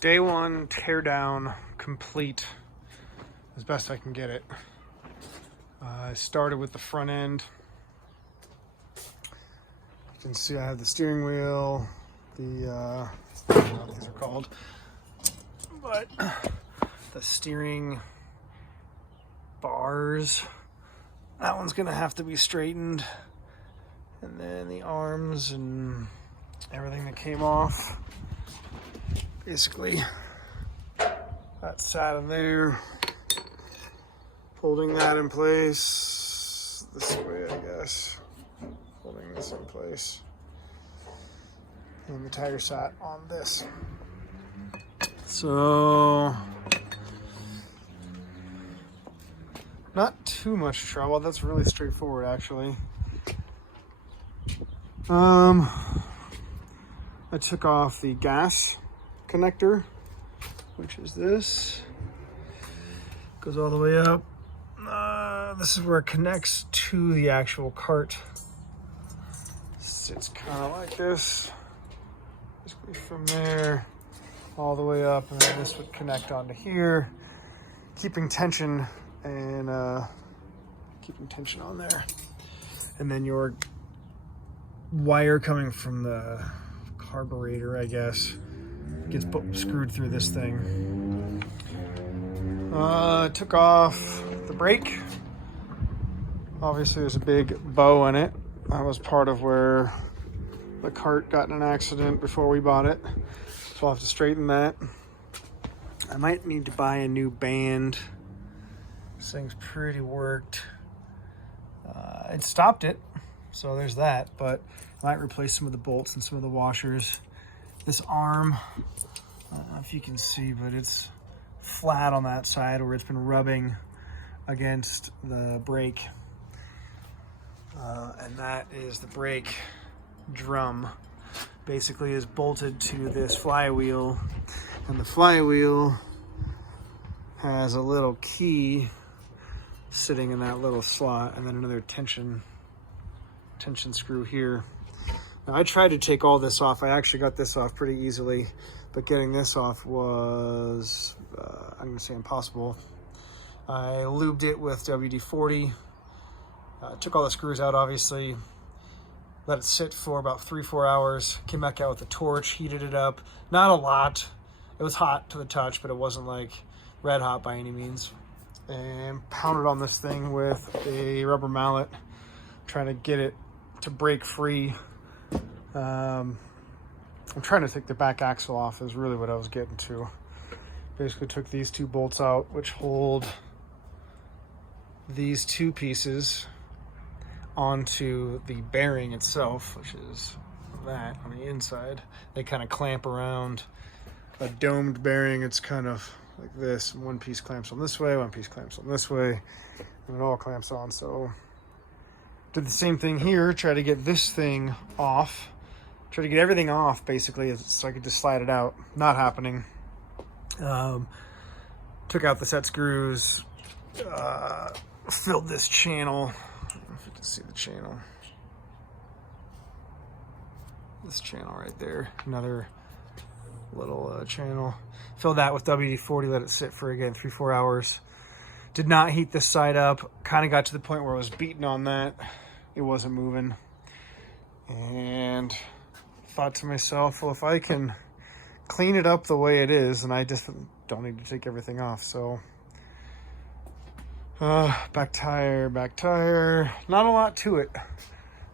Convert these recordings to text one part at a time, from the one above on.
Day one teardown complete as best I can get it. I started with the front end. You can see I have the steering wheel, I don't know what these are called, but the steering bars, that one's gonna have to be straightened. And then the arms and everything that came off. Basically, that sat in there, holding that in place this way, I guess, holding this in place, and the tire sat on this. So, not too much trouble. That's really straightforward, actually. I took off the gas connector, which is this, goes all the way up. This is where it connects to the actual cart. Sits kind of like this, basically from there all the way up, and then this would connect onto here, keeping tension and keeping tension on there. And then your wire coming from the carburetor, I guess, gets screwed through this thing. Took off the brake. Obviously there's a big bow in it. That was part of where the cart got in an accident before we bought it. So I'll have to straighten that. I might need to buy a new band. This thing's pretty worked. It stopped it, so there's that, but I might replace some of the bolts and some of the washers. This arm, I don't know if you can see, but it's flat on that side where it's been rubbing against the brake. And that is the brake drum. Basically is bolted to this flywheel, and the flywheel has a little key sitting in that little slot, and then another tension screw here. Now, I tried to take all this off. I actually got this off pretty easily, but getting this off was, I'm gonna say impossible. I lubed it with WD-40, took all the screws out, obviously, let it sit for about 3-4 hours, came back out with a torch, heated it up. Not a lot. It was hot to the touch, but it wasn't like red hot by any means. And pounded on this thing with a rubber mallet, trying to get it to break free. I'm trying to take the back axle off is really what I was getting to. Basically took these two bolts out, which hold these two pieces onto the bearing itself, which is that on the inside. They kind of clamp around a domed bearing. It's kind of like this, and one piece clamps on this way, one piece clamps on this way, and it all clamps on. So did the same thing here, try to get this thing off, try to get everything off basically so I could just slide it out. Not happening. Took out the set screws, filled this channel. I don't know if you can see the channel. This channel right there, another little channel. Filled that with WD-40, let it sit for, again, 3-4 hours. Did not heat this side up. Kind of got to the point where I was beating on that. It wasn't moving. And thought to myself, well, if I can clean it up the way it is, and I just don't need to take everything off. So back tire. Not a lot to it.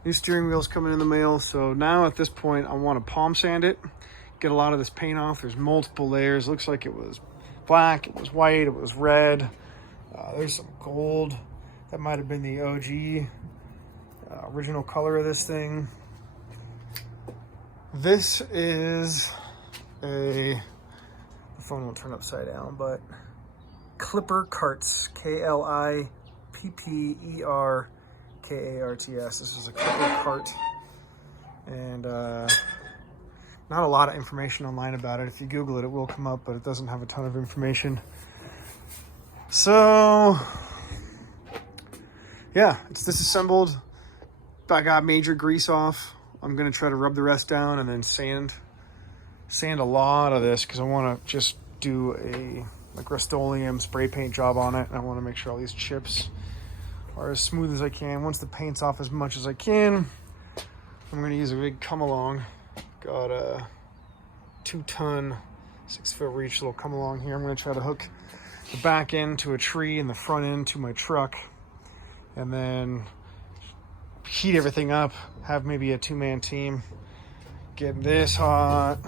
New steering wheel's coming in the mail. So now at this point, I want to palm sand it, get a lot of this paint off. There's multiple layers. Looks like it was black, it was white, it was red. There's some gold. That might have been the OG original color of this thing. This is the phone won't turn upside down, but Klipper carts, Klipper karts. This is a Klipper cart, and not a lot of information online about it. If you Google it, it will come up, but it doesn't have a ton of information. So yeah, it's disassembled. I got major grease off. I'm gonna try to rub the rest down and then sand sand a lot of this because I want to just do a like Rust-Oleum spray paint job on it, and I want to make sure all these chips are as smooth as I can. Once the paint's off as much as I can, I'm going to use a big come along. Got a 2-ton 6-foot reach little come along here. I'm going to try to hook the back end to a tree and the front end to my truck, and then heat everything up, have maybe a 2-man team, getting this hot,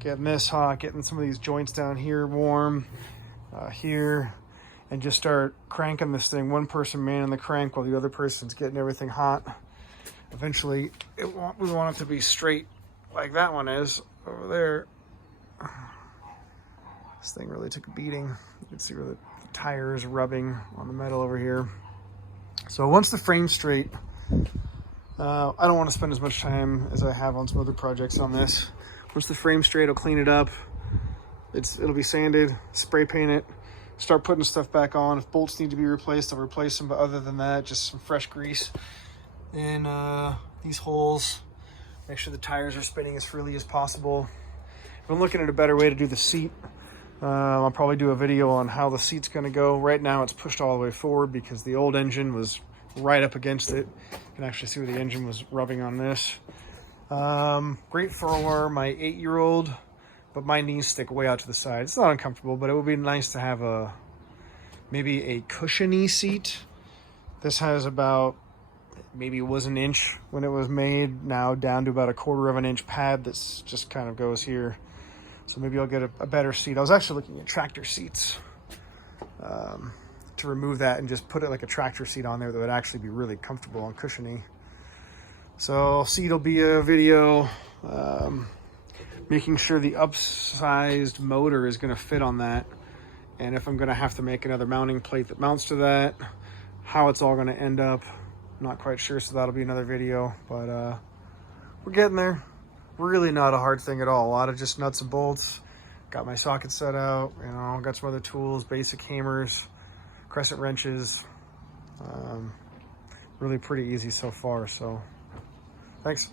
getting some of these joints down here warm, here, and just start cranking this thing. One person manning the crank while the other person's getting everything hot. Eventually, we want it to be straight like that one is over there. This thing really took a beating. You can see where the tire is rubbing on the metal over here. So once the frame's straight, I don't want to spend as much time as I have on some other projects on this. Once the frame's straight, I'll clean it up. It'll be sanded, spray paint it, start putting stuff back on. If bolts need to be replaced, I'll replace them. But other than that, just some fresh grease in these holes. Make sure the tires are spinning as freely as possible. If I'm looking at a better way to do the seat, I'll probably do a video on how the seat's going to go. Right now, it's pushed all the way forward because the old engine was right up against it. You can actually see where the engine was rubbing on this. Great for my 8-year-old, but my knees stick way out to the side. It's not uncomfortable, but it would be nice to have maybe a cushiony seat. This has about, maybe it was 1 inch when it was made, now down to about 1/4 of an inch pad that's just kind of goes here. So maybe I'll get a better seat. I was actually looking at tractor seats to remove that and just put it like a tractor seat on there that would actually be really comfortable and cushiony. So seat will be a video, making sure the upsized motor is going to fit on that, and if I'm going to have to make another mounting plate that mounts to that, how it's all going to end up, not quite sure, so that'll be another video. But we're getting there. Really not a hard thing at all. A lot of just nuts and bolts. Got my socket set out, got some other tools, basic hammers, crescent wrenches. Really pretty easy so far, so thanks.